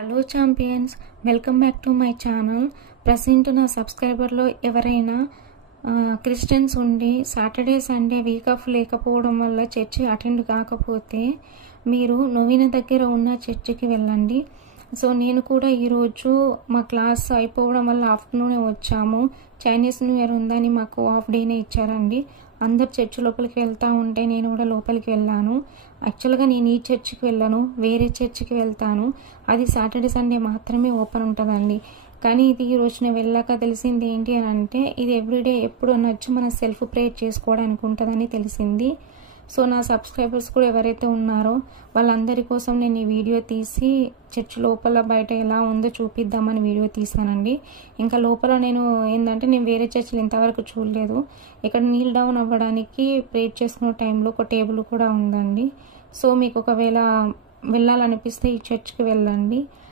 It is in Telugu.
Hello champions, welcome back to my channel. Present నా సబ్స్క్రైబర్లో ఎవరైనా క్రిస్టియన్స్ ఉండి సాటర్డే సండే వీక్ ఆఫ్ లేకపోవడం వల్ల చర్చి అటెండ్ కాకపోతే మీరు నొవిన దగ్గర ఉన్న చర్చికి వెళ్ళండి. సో నేను కూడా ఈరోజు మా క్లాస్ అయిపోవడం వల్ల ఆఫ్టర్నూనే వచ్చాము. చైనీస్ న్యూ ఇయర్ ఉందని మాకు హాఫ్ డేనే ఇచ్చారండి. అందరు చర్చి లోపలికి వెళ్తూ ఉంటే నేను కూడా లోపలికి వెళ్ళాను. యాక్చువల్గా నేను ఈ చర్చికి వెళ్ళను, వేరే చర్చికి వెళ్తాను. అది సాటర్డే సండే మాత్రమే ఓపెన్ ఉంటుందండి. కానీ ఇది ఈరోజు నేను వెళ్ళాక తెలిసింది ఏంటి అని అంటే, ఇది ఎవ్రీడే ఎప్పుడు అనొచ్చు మనం సెల్ఫ్ ప్రేయర్ చేసుకోవడానికి ఉంటుందని తెలిసింది. సో నా సబ్స్క్రైబర్స్ కూడా ఎవరైతే ఉన్నారో వాళ్ళందరి కోసం నేను ఈ వీడియో తీసి చర్చ్ లోపల బయట ఎలా ఉందో చూపిద్దామని వీడియో తీసానండి. ఇంకా లోపల నేను వేరే చర్చిలు ఇంతవరకు చూడలేదు. ఇక్కడ నీల్ డౌన్ అవ్వడానికి ప్రేయర్ చేసుకునే టైంలో ఒక టేబుల్ కూడా ఉందండి. సో మీకు ఒకవేళ వెళ్ళాలనిపిస్తే ఈ చర్చ్కి వెళ్ళండి.